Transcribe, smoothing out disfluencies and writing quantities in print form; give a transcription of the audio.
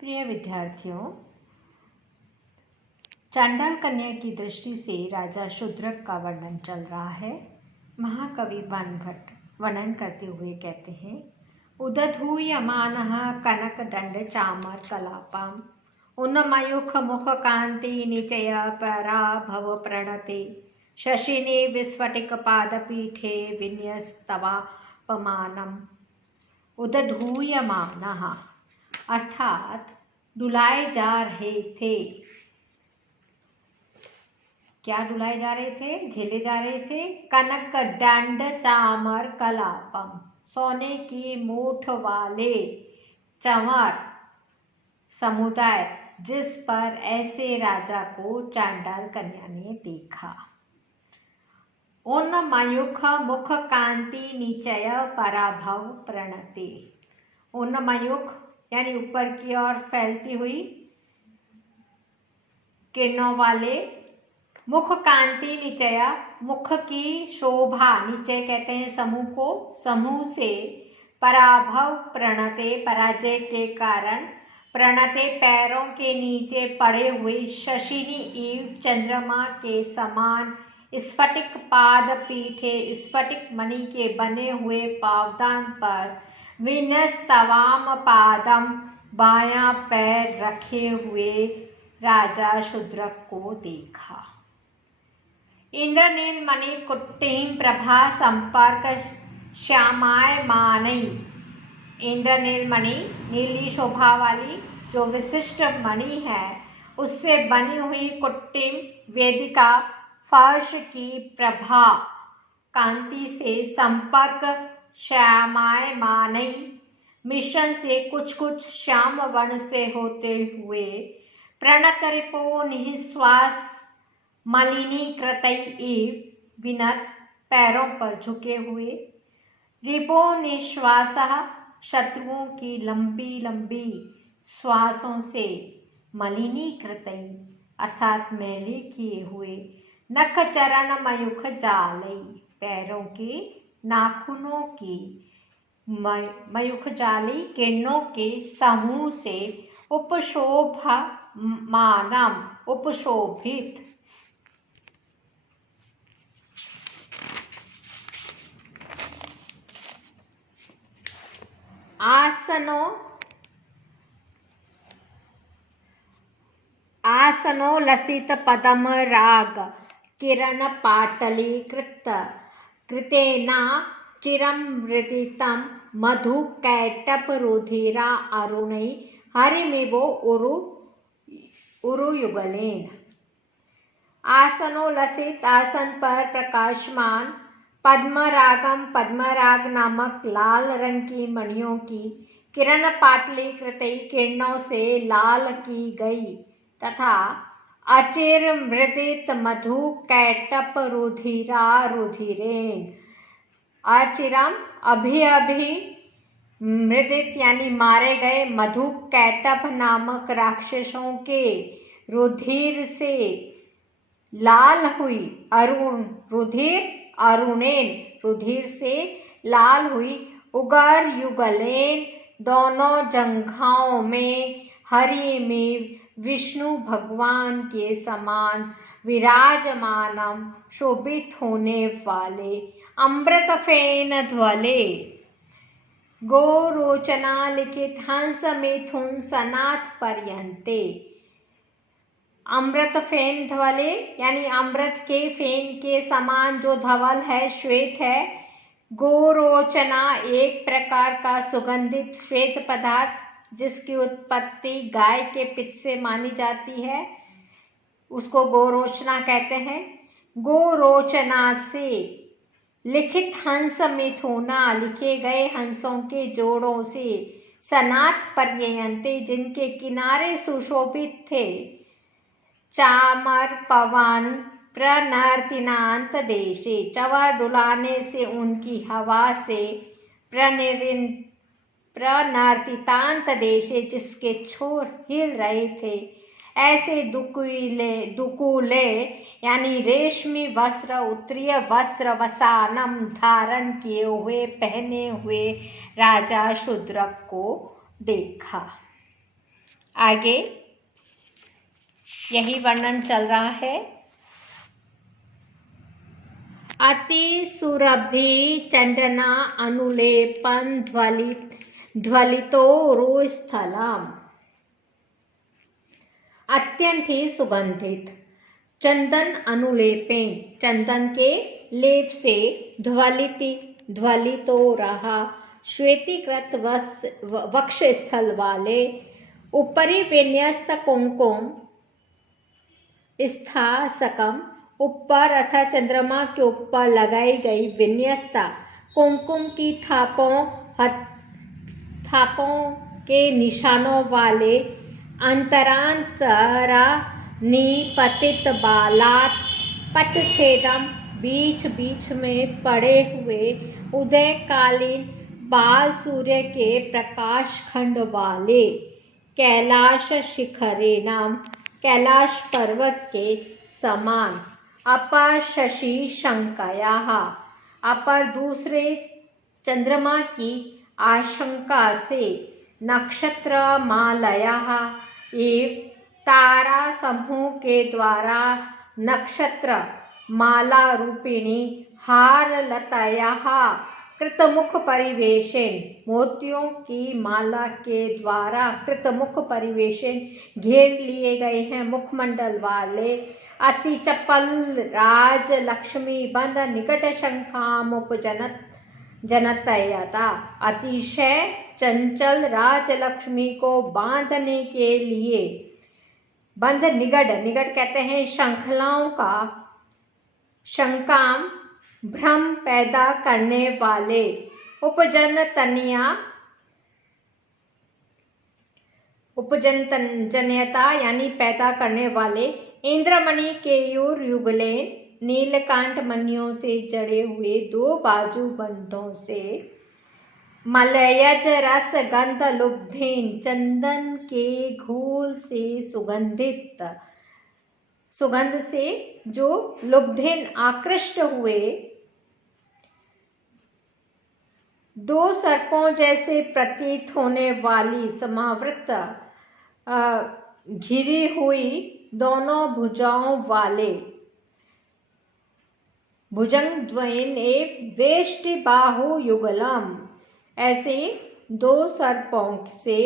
प्रिय विद्यार्थियों, चांडाल कन्या की दृष्टि से राजा शूद्रक का वर्णन चल रहा है। महाकवि बाणभट्ट वर्णन करते हुए कहते हैं, उदधूयमानः कनकदंड चामर कलापम उन्मयूख मुख कांति निचय पराभव प्रणते शशिने विस्फटिक पादपीठे विन्यस्तवापमानम। उदधूयमानः अर्थात डुलाए जा रहे थे। क्या डुलाए जा रहे थे? झेले जा रहे थे। कनक दंड चामर कलापम, सोने की मूठ वाले चंवर समुदाय जिस पर ऐसे राजा को चांडाल कन्या ने देखा। उन्मयूख मुख कांति निचय पराभव प्रणते। उन्मयूख यानी ऊपर की ओर फैलती हुई किरणों वाले, मुख कांति निचया, मुख की शोभा, निचय कहते हैं समूह को, समूह से पराभव प्रणते पराजय के कारण, प्रणते पैरों के नीचे पड़े हुए शशिनी ईव चंद्रमा के समान स्फटिक पाद पीठे, स्फटिक मणि के बने हुए पावदान पर विनस्तवाम पादम, बायां पैर रखे हुए राजा शूद्रक को देखा। इंद्रनील मणि कुट्टिम प्रभा संपर्क श्यामाय मानई। इंद्रनील मणि नीली शोभा वाली जो विशिष्ट मणि है, उससे बनी हुई कुट्टिम वेदिका फर्श की प्रभा कांति से संपर्क श्यामाय मानई, मिश्रण से कुछ कुछ श्याम वर्ण से होते हुए, प्रणत रिपो निःश्वास मलिनी कृतई इव, विनत पैरों पर झुके हुए, रिपो निश्वासः शत्रुओं की लंबी लंबी श्वासों से, मलिनी कृतई अर्थात मैले किए हुए, नख चरण मयूख जालई पैरों के नाखूनों की मयूख जाली किरणों के समूह से, उपशोभमानम उपशोभित, आसनो लसित पदम राग किरण पाटली कृतेना चिरम मृदितम मधु कैटप रुधिरा अरुणै हरिमिवो उरु युगलेन। आसनो लसित आसन पर प्रकाशमान, पद्मरागम पद्मराग नामक लाल रंग की मणियों की, किरण पाटली कृतई किरणों से लाल की गई, तथा अचिर मृदित मधु कैटप रुधिरा रुधिरेन। अचिरम अभी अभी, मृदित यानी मारे गए, मधु कैटप नामक राक्षसों के रुधिर से लाल हुई, अरुण रुधिर अरुणेन रुधिर से लाल हुई, उगर युगलेन दोनों जंघाओं में, हरि में विष्णु भगवान के समान विराजमानम शोभित होने वाले, अमृत फेन ध्वले गोरोचना लिखित हंस मिथुन सनाथ पर्यंते। अमृत फेन ध्वले यानी अमृत के फेन के समान जो धवल है, श्वेत है। गोरोचना एक प्रकार का सुगंधित श्वेत पदार्थ जिसकी उत्पत्ति गाय के पित्त से मानी जाती है, उसको गोरोचना कहते हैं। गोरोचना से लिखित हंस मिथुना लिखे गए हंसों के जोड़ों से, सनाथ पर्ययन्ते जिनके किनारे सुशोभित थे, चामर पवन प्रनर्तिनांत देशे चंवर डुलाने से उनकी हवा से, प्रनर्तितांत देशे जिसके छोर हिल रहे थे, ऐसे दुकूले यानी रेशमी वस्त्र, उत्तरीय वस्त्र, वसानम धारण किए हुए पहने हुए राजा शूद्रक को देखा। आगे यही वर्णन चल रहा है। अति सुरभि चंदना अनुलेपन ध्वलितो रोस्थलम। अत्यंत ही सुगंधित चंदन अनुलेपेन, चंदन के लेप से ध्वलितो रहा श्वेतीकृत वक्ष स्थल वाले, ऊपरी विन्यस्त कुमकुम स्थासकम, ऊपर अर्थात चंद्रमा के ऊपर लगाई गई विन्यस्ता कुमकुम की थापों के निशानों वाले, अंतरांतरा निपतित बालात पचछेदम, बीच बीच में पड़े हुए उदयकालीन बाल सूर्य के प्रकाश खंड वाले, कैलाश शिखरे नाम, कैलाश पर्वत के समान, अपर शशि शंकया, अपर दूसरे चंद्रमा की आशंका से, नक्षत्र मालया, एवं तारा समूह के द्वारा नक्षत्र माला रूपिणी हार लतया कृतमुख परिवेशन, मोतियों की माला के द्वारा कृतमुख परिवेशन घेर लिए गए हैं मुखमंडल वाले, अति चपल राज लक्ष्मी बंद निकट शंखाम जनतयता, अतिशय चंचल राजलक्ष्मी को बांधने के लिए बंध निगड कहते हैं श्रृंखलाओं का, शंकाम भ्रम पैदा करने वाले, उपजनता यानी पैदा करने वाले, इंद्रमणि केयूर युगलेन, नीलकांठ मणियों से जड़े हुए दो बाजू बंधों से, मलयज रस गंध लुब्धेन, चंदन के घोल से सुगंध से जो लुब्धेन आकृष्ट हुए, दो सर्पों जैसे प्रतीत होने वाली समावृत घिरी हुई दोनों भुजाओं वाले, भुजंग द्वयन एक वेष्टि बाहु युगलम, ऐसे दो सर्पों से